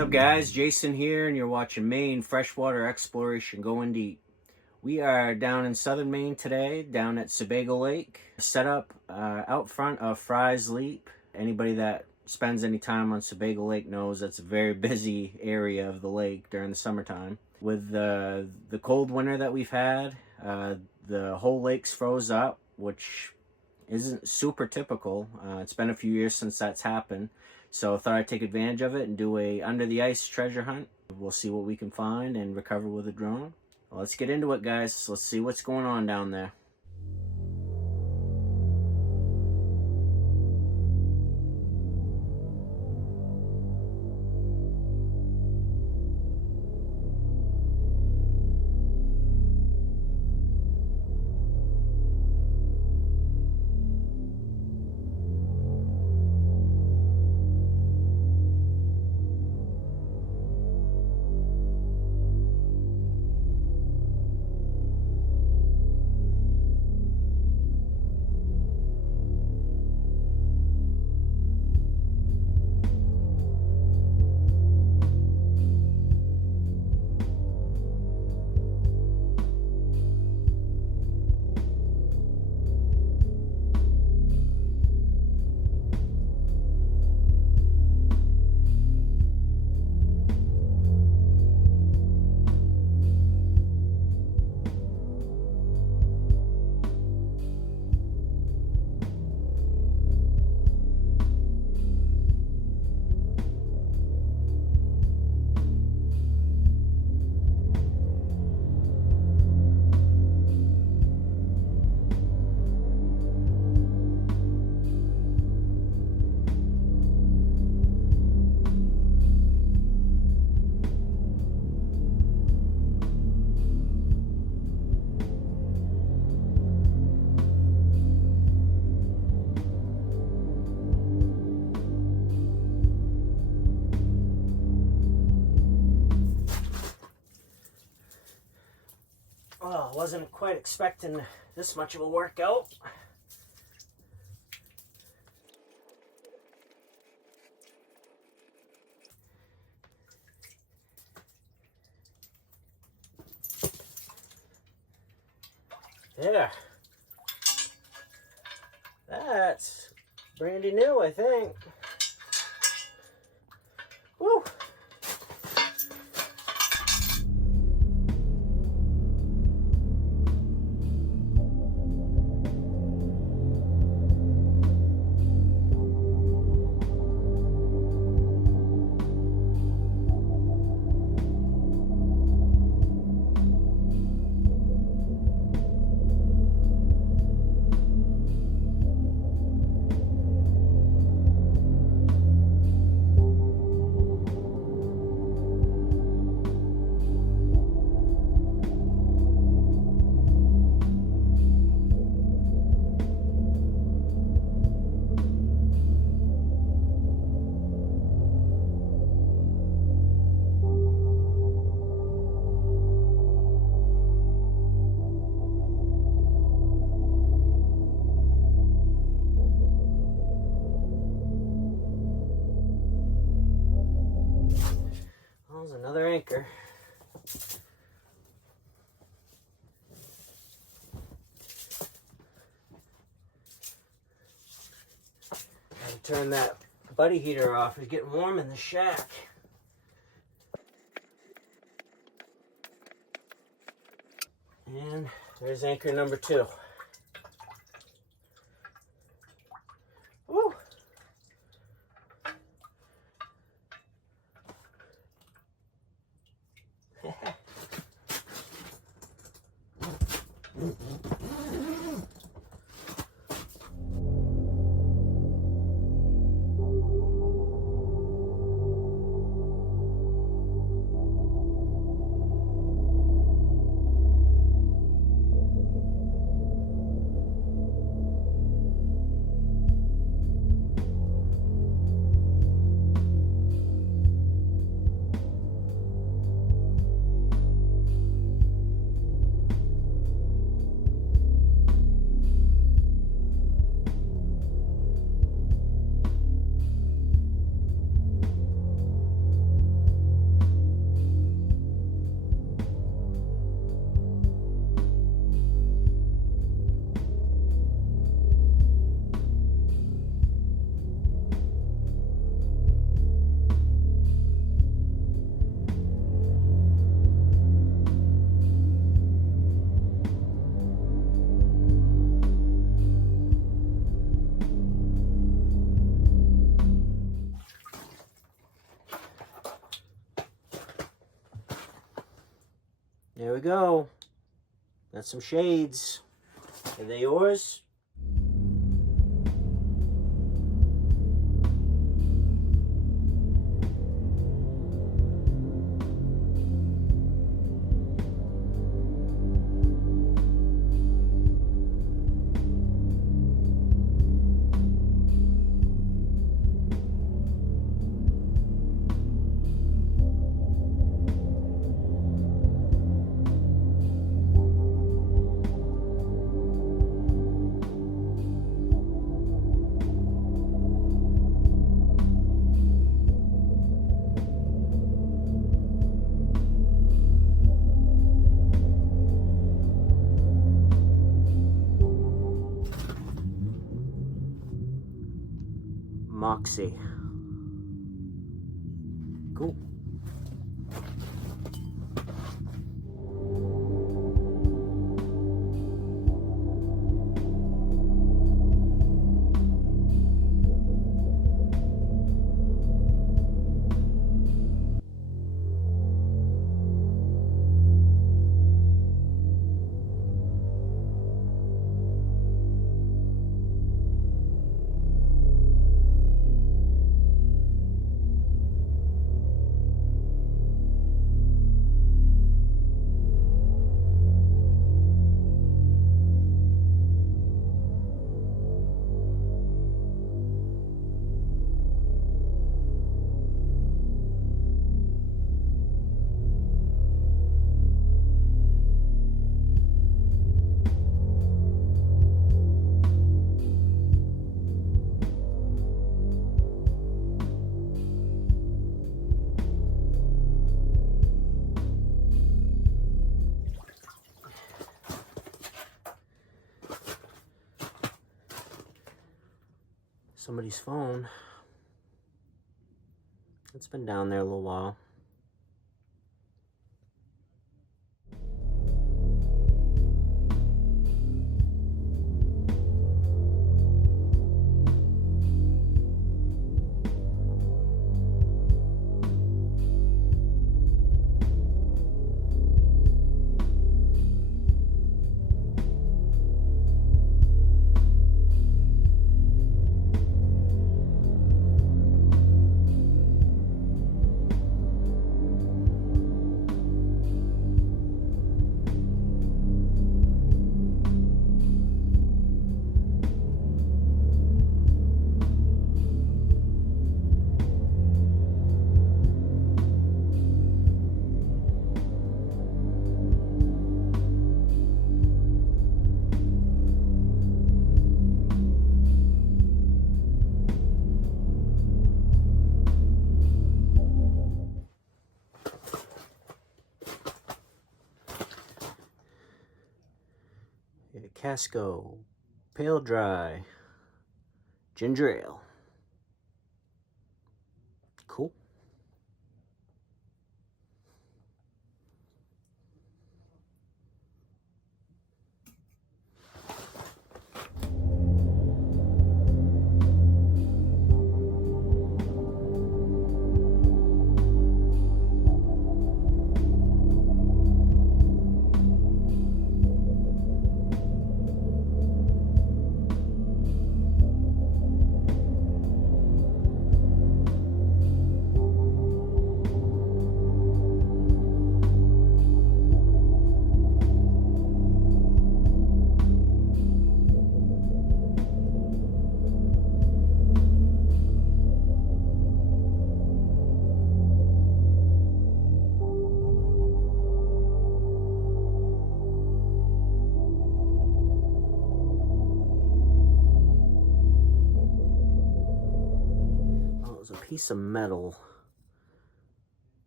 up guys, Jason here, and you're watching Maine Freshwater Exploration Going Deep. We are down in southern Maine today, down at Sebago Lake, set up out front of Frye's Leap. Anybody that spends any time on Sebago Lake knows that's a very busy area of the lake during the summertime. With the cold winter that we've had, the whole lake's froze up, which isn't super typical. It's been a few years since that's happened. So I thought I'd take advantage of it and do a under the ice treasure hunt. We'll see what we can find and recover with a drone. Well, let's get into it, guys. Let's see what's going on down there. Well, I wasn't quite expecting this much of a workout. There. That's brandy new, I think. Woo! There's another anchor. Gotta turn that buddy heater off. It's getting warm in the shack. And there's anchor number 2. Woo! There we go. That's some shades. Are they yours? Moxie. Cool. Somebody's phone. It's been down there a little while. Casco, Pale Dry, Ginger Ale. Cool. Piece of metal.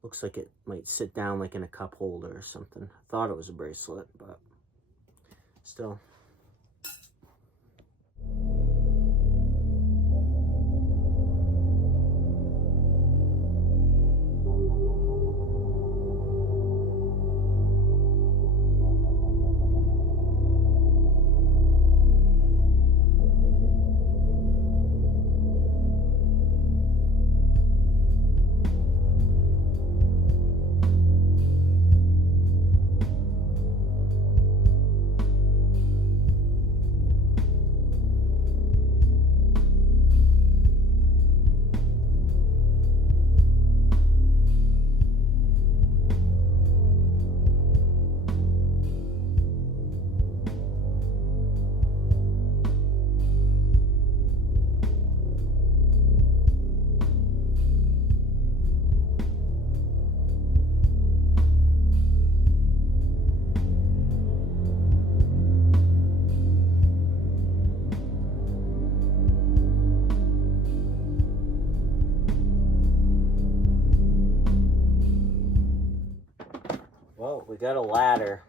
Looks like it might sit down like in a cup holder or something. I thought it was a bracelet, but still. but we got a ladder.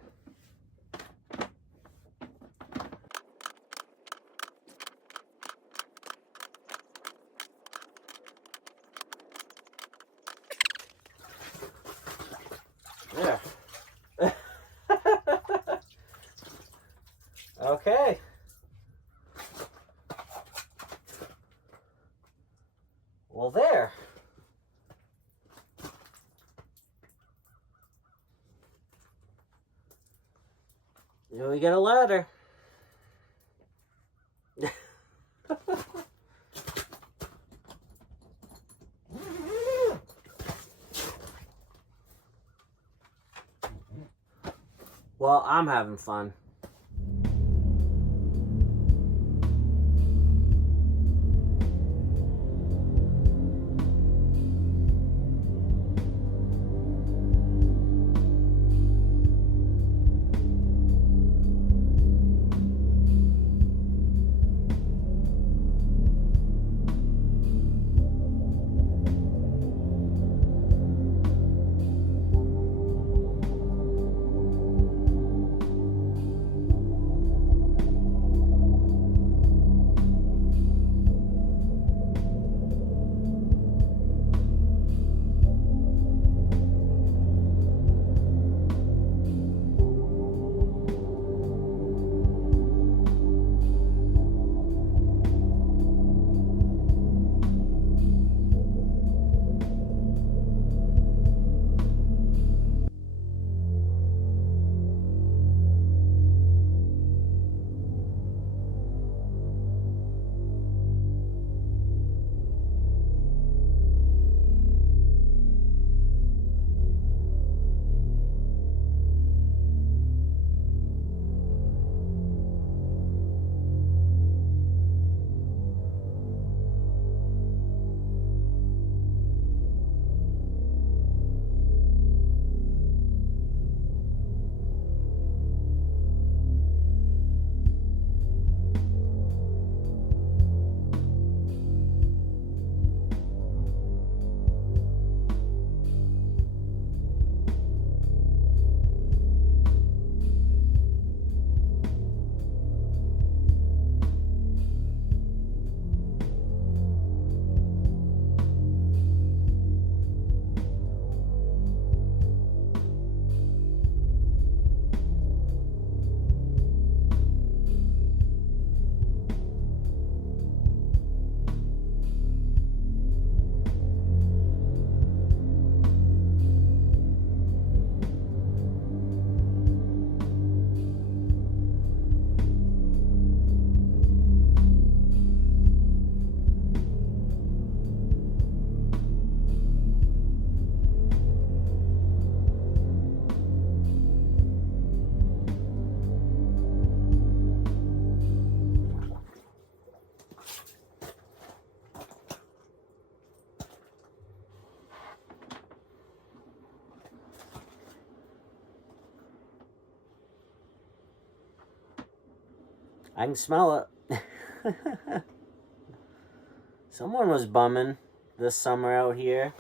There. Okay. Well, there. Here we got a ladder. Well, I'm having fun. I can smell it. Someone was bumming this summer out here.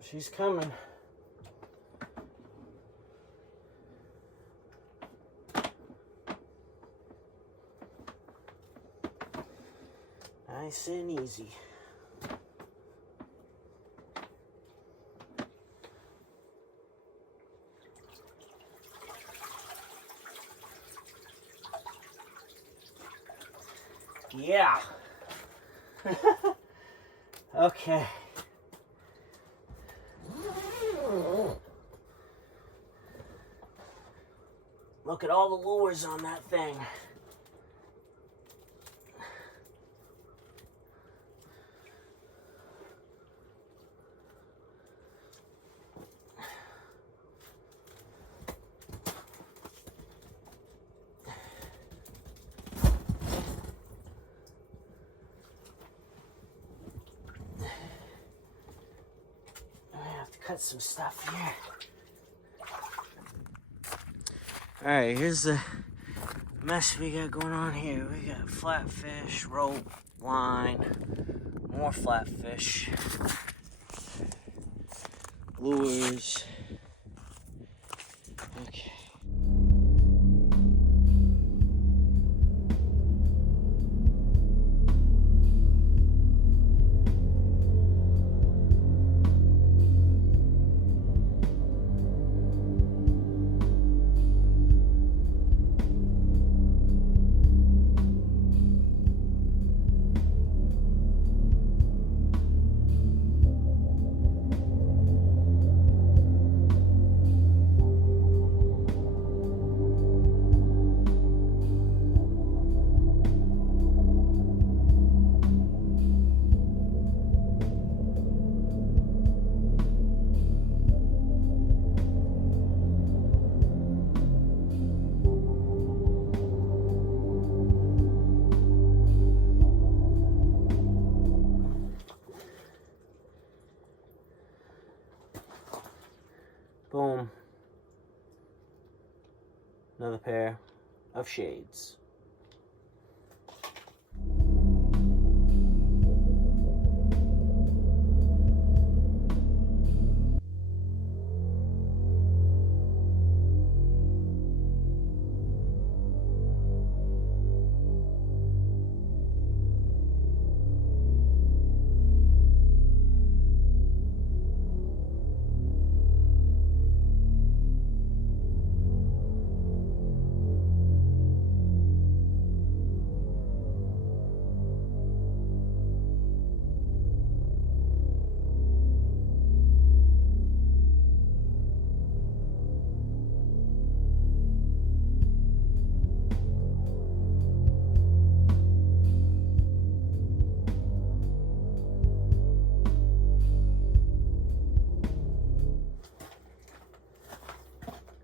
she's coming. Nice and easy. Yeah. Okay. Look at all the lures on that thing. Cut some stuff here. Alright, here's the mess we got going on here. We got flatfish, rope, line, more flatfish, lures. Okay. Boom. Another pair of shades.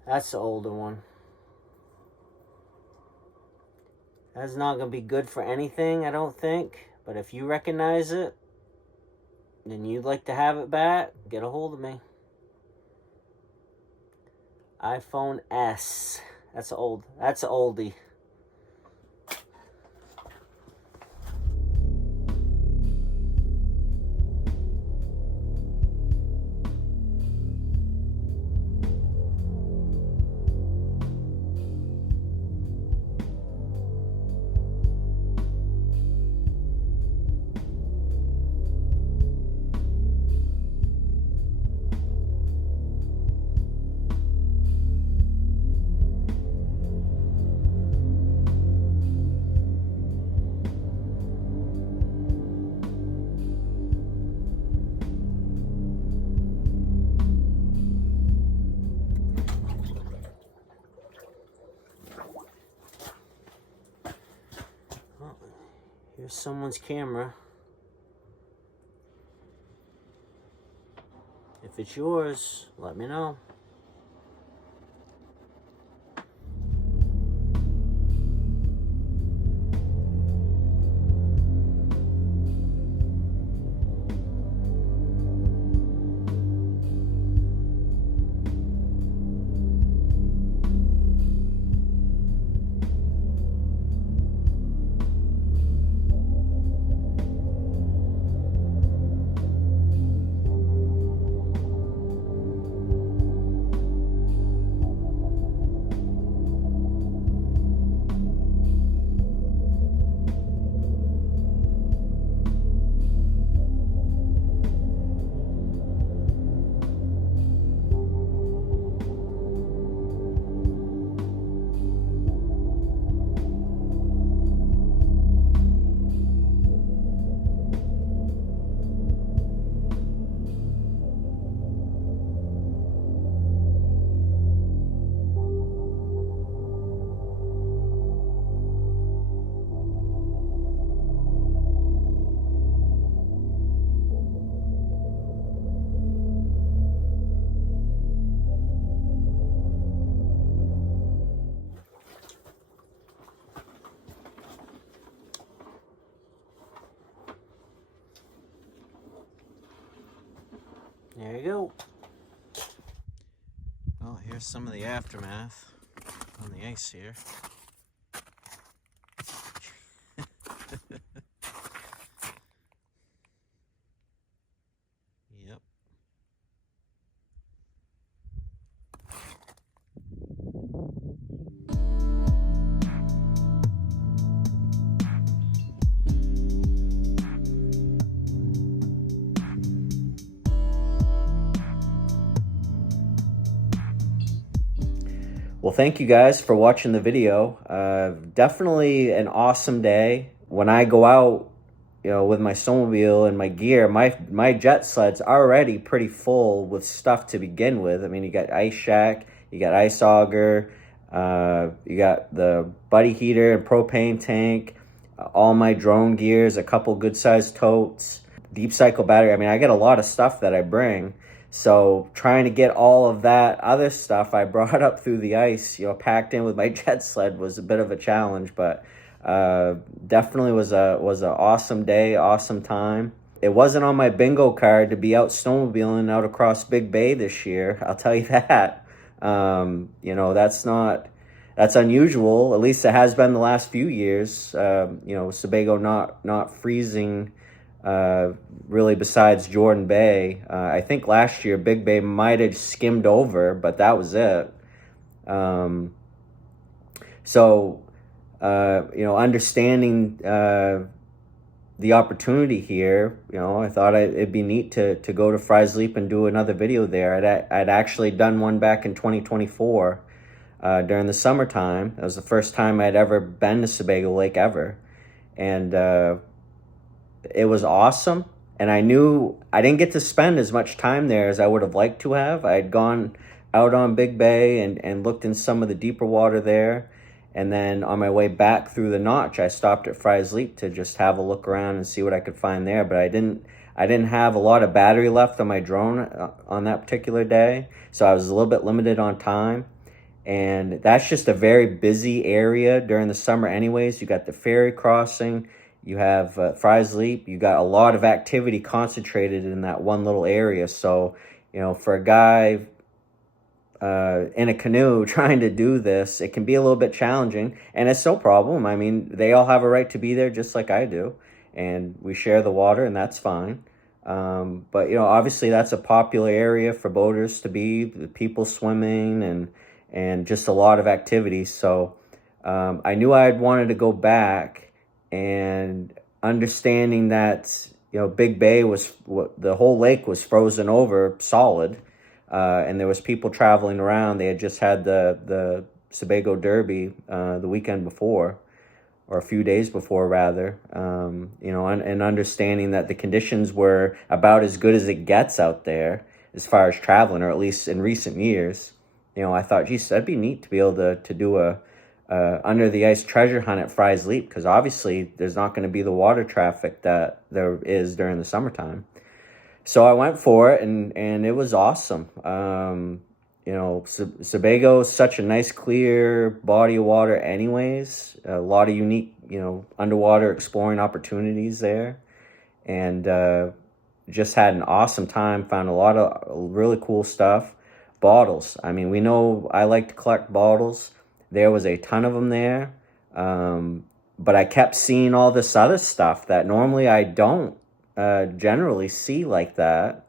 That's the older one. That's not going to be good for anything, I don't think. But if you recognize it, then you'd like to have it back, get a hold of me. iPhone S. That's an oldie. Here's someone's camera. If it's yours, let me know. There you go. Well, here's some of the aftermath on the ice here. Yep. Well, thank you guys for watching the video. Definitely an awesome day. When I go out, with my snowmobile and my gear, my jet sled's already pretty full with stuff to begin with. I mean, you got ice shack, you got ice auger, you got the buddy heater and propane tank, all my drone gears, a couple good sized totes, deep cycle battery. I mean, I get a lot of stuff that I bring. So trying to get all of that other stuff I brought up through the ice, packed in with my jet sled was a bit of a challenge, but definitely was a awesome day, awesome time. It wasn't on my bingo card to be out snowmobiling out across Big Bay this year. I'll tell you that. That's unusual. At least it has been the last few years. Sebago not freezing. Really, besides Jordan Bay, I think last year Big Bay might have skimmed over, but that was it. Understanding the opportunity here, I thought it'd be neat to go to Frye's Leap and do another video there. I'd actually done one back in 2024 during the summertime. That was the first time I'd ever been to Sebago Lake ever, and it was awesome. And I knew I didn't get to spend as much time there as I would have liked to have. I had gone out on Big Bay and looked in some of the deeper water there. And then on my way back through the notch, I stopped at Frye's Leap to just have a look around and see what I could find there. But I didn't have a lot of battery left on my drone on that particular day. So I was a little bit limited on time. And that's just a very busy area during the summer anyways. You got the ferry crossing. You have Frye's Leap. You got a lot of activity concentrated in that one little area. So, for a guy in a canoe trying to do this, it can be a little bit challenging. And it's no problem. I mean, they all have a right to be there just like I do. And we share the water, and that's fine. But, obviously that's a popular area for boaters to be. People swimming and just a lot of activities. So I knew I wanted to go back. And understanding that, Big Bay the whole lake was frozen over solid, and there was people traveling around. They had just had the Sebago Derby the weekend before, or a few days before rather, and understanding that the conditions were about as good as it gets out there as far as traveling, or at least in recent years. I thought, geez, that'd be neat to be able to do a under the ice treasure hunt at Frye's Leap, because obviously there's not going to be the water traffic that there is during the summertime. So I went for it, and it was awesome. Sebago is such a nice clear body of water anyways. A lot of unique underwater exploring opportunities there, and just had an awesome time. Found a lot of really cool stuff. Bottles, I mean, we know I like to collect bottles. There was a ton of them there, but I kept seeing all this other stuff that normally I don't generally see like that.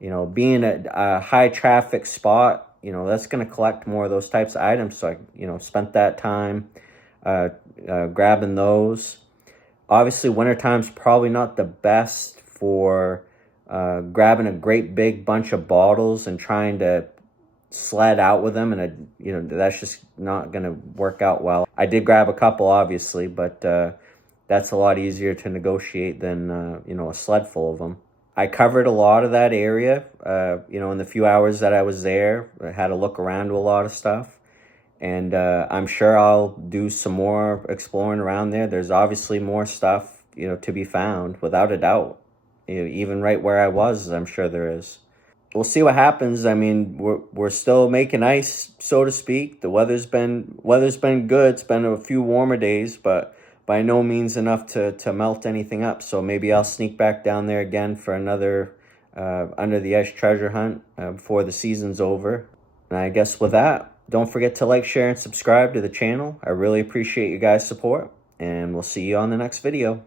Being a high traffic spot, that's going to collect more of those types of items. So I, spent that time grabbing those. Obviously, wintertime's probably not the best for grabbing a great big bunch of bottles and trying to sled out with them, and that's just not going to work out well. I did grab a couple, obviously, but that's a lot easier to negotiate than a sled full of them. I covered a lot of that area, in the few hours that I was there. I had a look around to a lot of stuff, and I'm sure I'll do some more exploring around there. There's obviously more stuff, to be found, without a doubt. Even right where I was, I'm sure there is. We'll see what happens. I mean, we're still making ice, so to speak. The weather's been good. It's been a few warmer days, but by no means enough to melt anything up. So maybe I'll sneak back down there again for another under the ice treasure hunt before the season's over. And I guess with that, don't forget to like, share, and subscribe to the channel. I really appreciate you guys' support, and we'll see you on the next video.